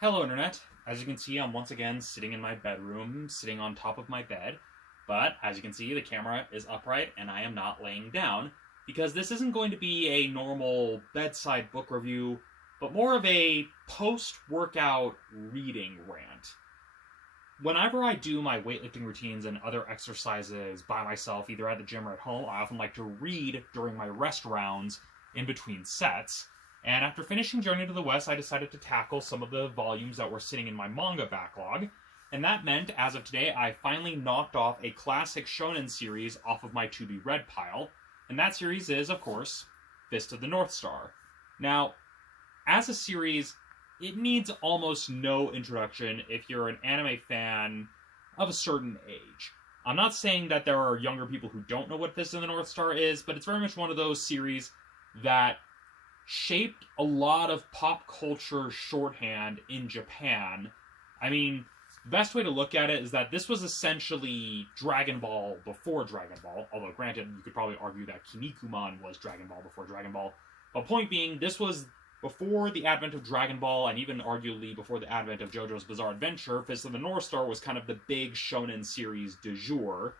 Hello, Internet. As you can see, I'm once again sitting in my bedroom, sitting on top of my bed. But, as you can see, the camera is upright and I am not laying down, because this isn't going to be a normal bedside book review, but more of a post-workout reading rant. Whenever I do my weightlifting routines and other exercises by myself, either at the gym or at home, I often like to read during my rest rounds in between sets. And after finishing Journey to the West, I decided to tackle some of the volumes that were sitting in my manga backlog. And that meant, as of today, I finally knocked off a classic shonen series off of my to-be-read pile. And that series is, of course, Fist of the North Star. Now, as a series, it needs almost no introduction if you're an anime fan of a certain age. I'm not saying that there are younger people who don't know what Fist of the North Star is, but it's very much one of those series that shaped a lot of pop culture shorthand in Japan. I mean, the best way to look at it is that this was essentially Dragon Ball before Dragon Ball, although granted, you could probably argue that Kinnikuman was Dragon Ball before Dragon Ball. But point being, this was before the advent of Dragon Ball, and even arguably before the advent of JoJo's Bizarre Adventure. Fist of the North Star was kind of the big shonen series du jour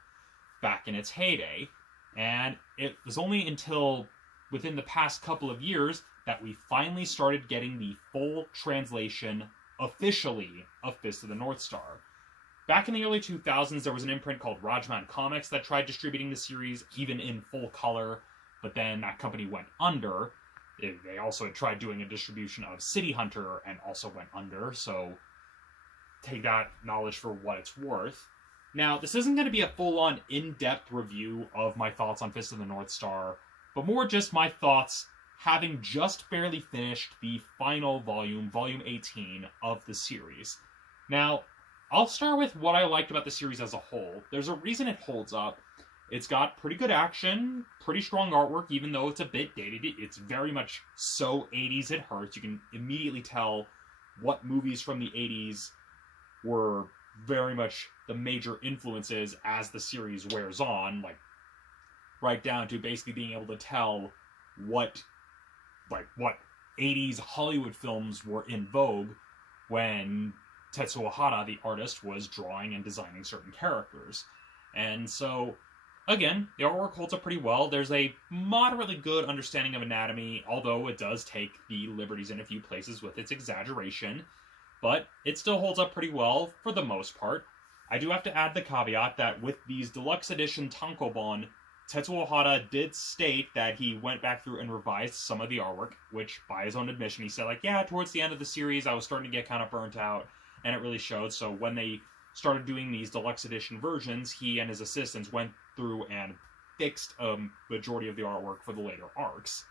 back in its heyday. And it was only until within the past couple of years that we finally started getting the full translation, officially, of Fist of the North Star. Back in the early 2000s, there was an imprint called Rajman Comics that tried distributing the series, even in full color, but then that company went under. They also had tried doing a distribution of City Hunter and also went under, so take that knowledge for what it's worth. Now, this isn't going to be a full-on, in-depth review of my thoughts on Fist of the North Star, but more just my thoughts having just barely finished the final volume, Volume 18, of the series. Now, I'll start with what I liked about the series as a whole. There's a reason it holds up. It's got pretty good action, pretty strong artwork, even though it's a bit dated. It's very much so 80s it hurts. You can immediately tell what movies from the 80s were very much the major influences as the series wears on, like right down to basically being able to tell what 80s Hollywood films were in vogue when Tetsuo Hara, the artist, was drawing and designing certain characters. And so, again, the artwork holds up pretty well. There's a moderately good understanding of anatomy, although it does take the liberties in a few places with its exaggeration. But it still holds up pretty well for the most part. I do have to add the caveat that with these deluxe edition tankobon, Tetsuo Hara did state that he went back through and revised some of the artwork, which, by his own admission, he said, like, yeah, towards the end of the series, I was starting to get kind of burnt out, and it really showed. So when they started doing these deluxe edition versions, he and his assistants went through and fixed a majority of the artwork for the later arcs.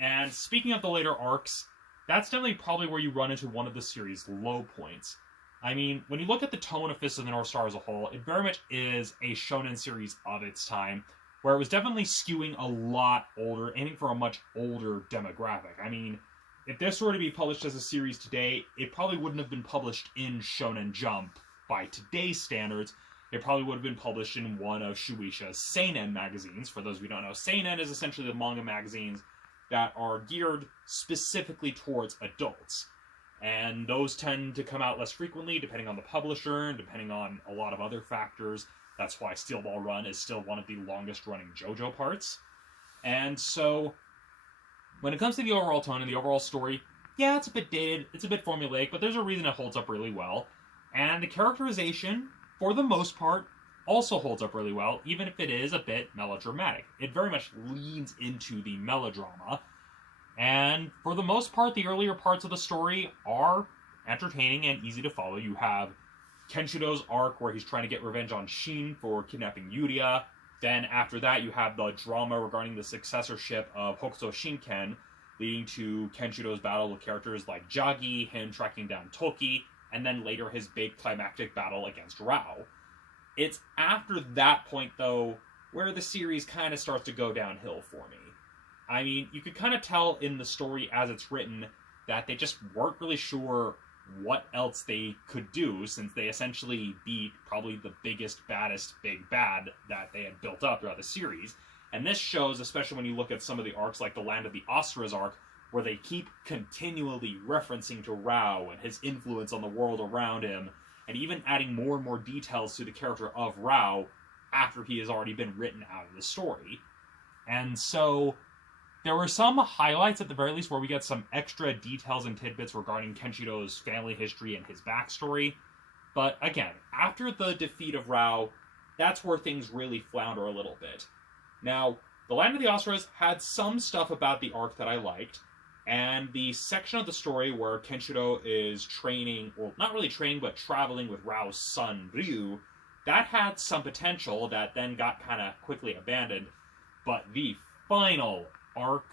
And speaking of the later arcs, that's definitely probably where you run into one of the series' low points. I mean, when you look at the tone of Fist of the North Star as a whole, it very much is a shonen series of its time, where it was definitely skewing a lot older, aiming for a much older demographic. I mean, if this were to be published as a series today, it probably wouldn't have been published in Shonen Jump by today's standards. It probably would have been published in one of Shueisha's seinen magazines. For those of you who don't know, seinen is essentially the manga magazines that are geared specifically towards adults. And those tend to come out less frequently, depending on the publisher, and depending on a lot of other factors. That's why Steel Ball Run is still one of the longest-running JoJo parts. And so, when it comes to the overall tone and the overall story, yeah, it's a bit dated, it's a bit formulaic, but there's a reason it holds up really well. And the characterization, for the most part, also holds up really well, even if it is a bit melodramatic. It very much leans into the melodrama. And for the most part, the earlier parts of the story are entertaining and easy to follow. You have Kenshiro's arc, where he's trying to get revenge on Shin for kidnapping Yuria. Then after that, you have the drama regarding the successorship of Hokuto Shinken, leading to Kenshiro's battle with characters like Jagi, him tracking down Toki, and then later his big climactic battle against Rao. It's after that point, though, where the series kind of starts to go downhill for me. I mean, you could kind of tell in the story as it's written that they just weren't really sure what else they could do, since they essentially beat probably the biggest, baddest big bad that they had built up throughout the series. And this shows, especially when you look at some of the arcs like the Land of the Asuras arc, where they keep continually referencing to Rao and his influence on the world around him, and even adding more and more details to the character of Rao after he has already been written out of the story. And so there were some highlights at the very least where we get some extra details and tidbits regarding Kenshiro's family history and his backstory. But again, after the defeat of Rao, that's where things really flounder a little bit. Now, The Land of the Asuras had some stuff about the arc that I liked, and the section of the story where Kenshiro is training, well, not really training, but traveling with Rao's son, Ryu, that had some potential that then got kind of quickly abandoned. But the final arc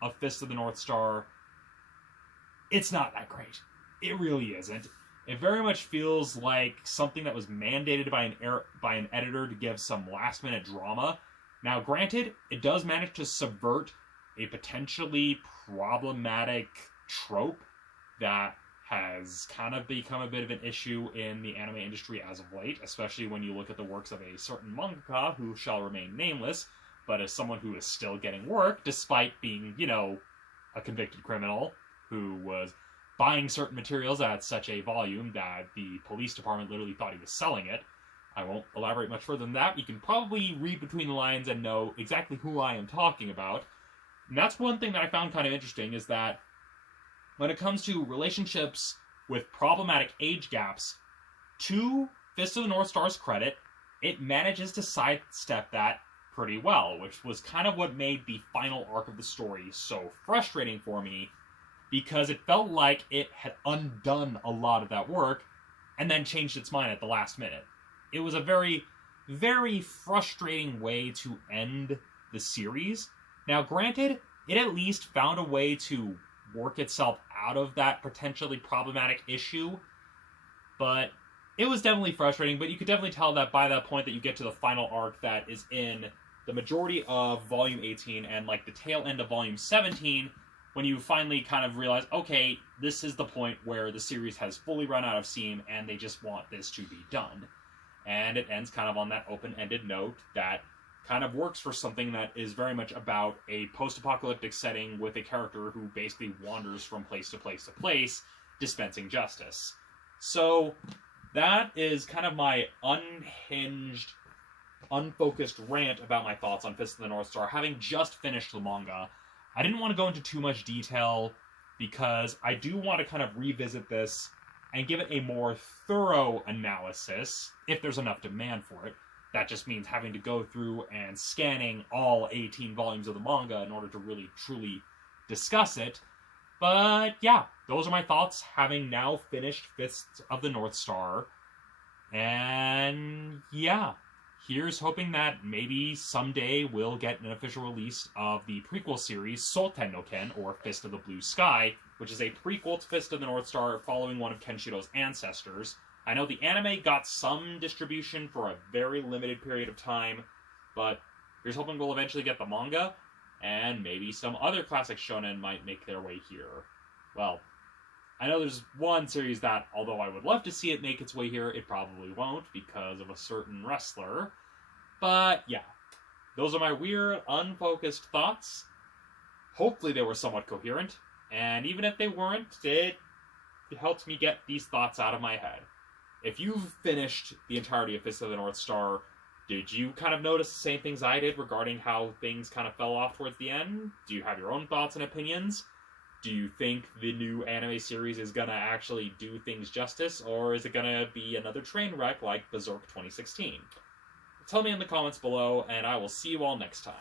of Fist of the North Star, it's not that great. It really isn't. It very much feels like something that was mandated by an editor to give some last-minute drama. Now, granted, it does manage to subvert a potentially problematic trope that has kind of become a bit of an issue in the anime industry as of late, especially when you look at the works of a certain mangaka who shall remain nameless, but as someone who is still getting work, despite being, a convicted criminal who was buying certain materials at such a volume that the police department literally thought he was selling it. I won't elaborate much further than that. You can probably read between the lines and know exactly who I am talking about. And that's one thing that I found kind of interesting, is that when it comes to relationships with problematic age gaps, to Fist of the North Star's credit, it manages to sidestep that pretty well, which was kind of what made the final arc of the story so frustrating for me, because it felt like it had undone a lot of that work and then changed its mind at the last minute. It was a very, very frustrating way to end the series. Now, granted, it at least found a way to work itself out of that potentially problematic issue, but it was definitely frustrating. But you could definitely tell that by that point that you get to the final arc that is in the majority of Volume 18 and like the tail end of Volume 17, when you finally kind of realize, okay, this is the point where the series has fully run out of steam and they just want this to be done. And it ends kind of on that open-ended note that kind of works for something that is very much about a post-apocalyptic setting with a character who basically wanders from place to place to place, dispensing justice. So that is kind of my unhinged, unfocused rant about my thoughts on Fist of the North Star, having just finished the manga. I didn't want to go into too much detail because I do want to kind of revisit this and give it a more thorough analysis, if there's enough demand for it. That just means having to go through and scanning all 18 volumes of the manga in order to really, truly discuss it. But yeah, those are my thoughts, having now finished Fists of the North Star. And yeah, here's hoping that maybe someday we'll get an official release of the prequel series, Souten no Ken, or Fist of the Blue Sky, which is a prequel to Fist of the North Star following one of Kenshiro's ancestors. I know the anime got some distribution for a very limited period of time, but here's hoping we'll eventually get the manga, and maybe some other classic shonen might make their way here. Well, I know there's one series that, although I would love to see it make its way here, it probably won't because of a certain wrestler. But yeah, those are my weird, unfocused thoughts. Hopefully they were somewhat coherent, and even if they weren't, it helped me get these thoughts out of my head. If you've finished the entirety of Fist of the North Star, did you kind of notice the same things I did regarding how things kind of fell off towards the end? Do you have your own thoughts and opinions? Do you think the new anime series is gonna actually do things justice, or is it gonna be another train wreck like Berserk 2016? Tell me in the comments below, and I will see you all next time.